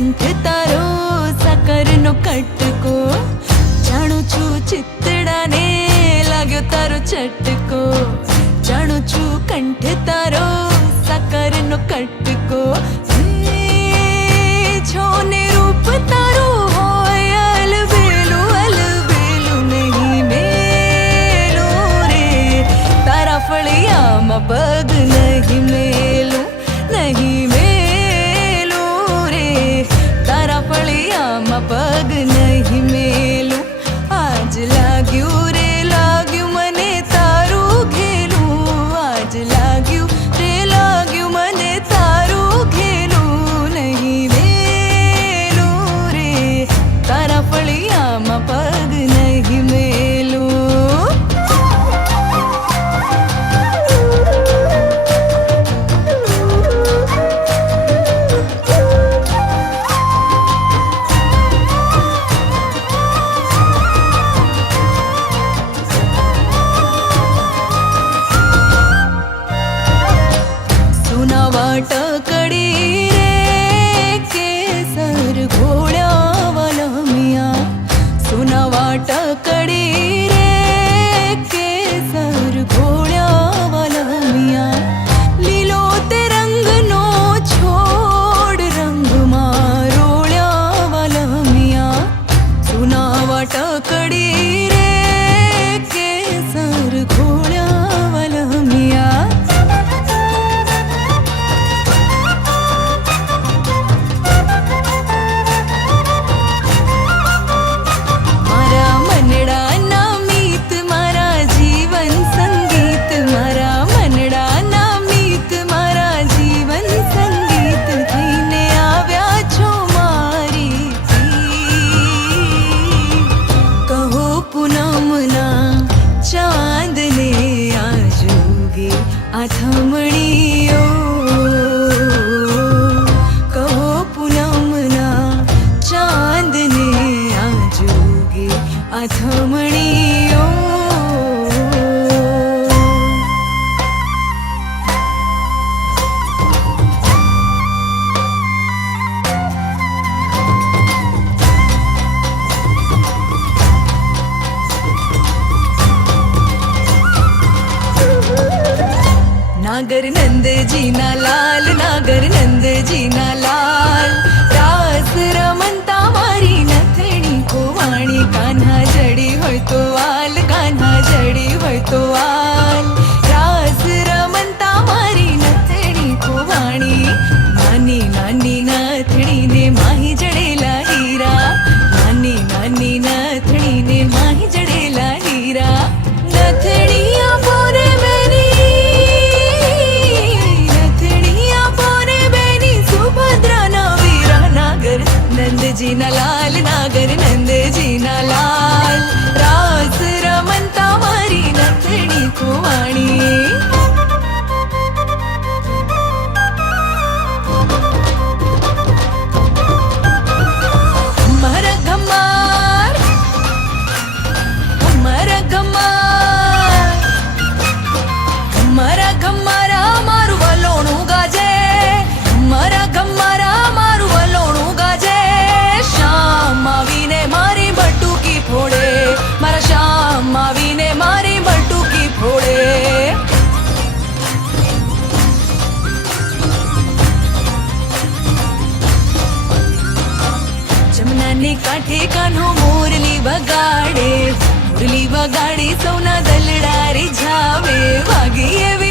कंठ तारो साकरनो कटको जाणु छू चित्तड़ा ने लाग्यो तारो चटको जाणु छू कंठ तारो साकरनो कटको छोने रूप तारो होय अलबेलू अलबेलू नहीं मेलू रे तारा फळियामां पग नहीं मेलू नहीं मेलू रे तारा फळियामां पग नहीं मेलू आज लाग्यू रे लाग्यू मने तारू घेलू आज लाग्यू रे लाग्यू मने तारू घेलू नहीं मेलू रे तारा फळियामां पग नहीं मेलू वाटकडी रे केसर घोड्या वलमिया सुना वाटकडी रे केसर घोड्या वलमिया लीलो ते रंग नो छोड़ रंग मारोळ्या वलमिया सुना वाटकडी रे केसर घोड्या वलमिया आथमणियो कहो पूनमना चांद ने आजोगे आथमणियो नागर नंद जी ना लाल नागर नंद जी ना लाल रास रमंता मारी नथणी को वाणी कान्हा जड़ी होय तो वाल कान्हा जड़ी होय तो वाल रास रमंता मारी नथणी को वाणी नानी नानी नथणी ने माही जड़ेला हीरा नानी नानी नथणी ने माही जड़ेला हीरा नथणिया बोरे बेनी नंद जी ना लाल नागर नंद जी ना लाल रास रमंता मारी नथणी को वाणी जमनाने काठे कान्हो मोरली वगाड़े सौना दलड़ा रे झावे वागी एवी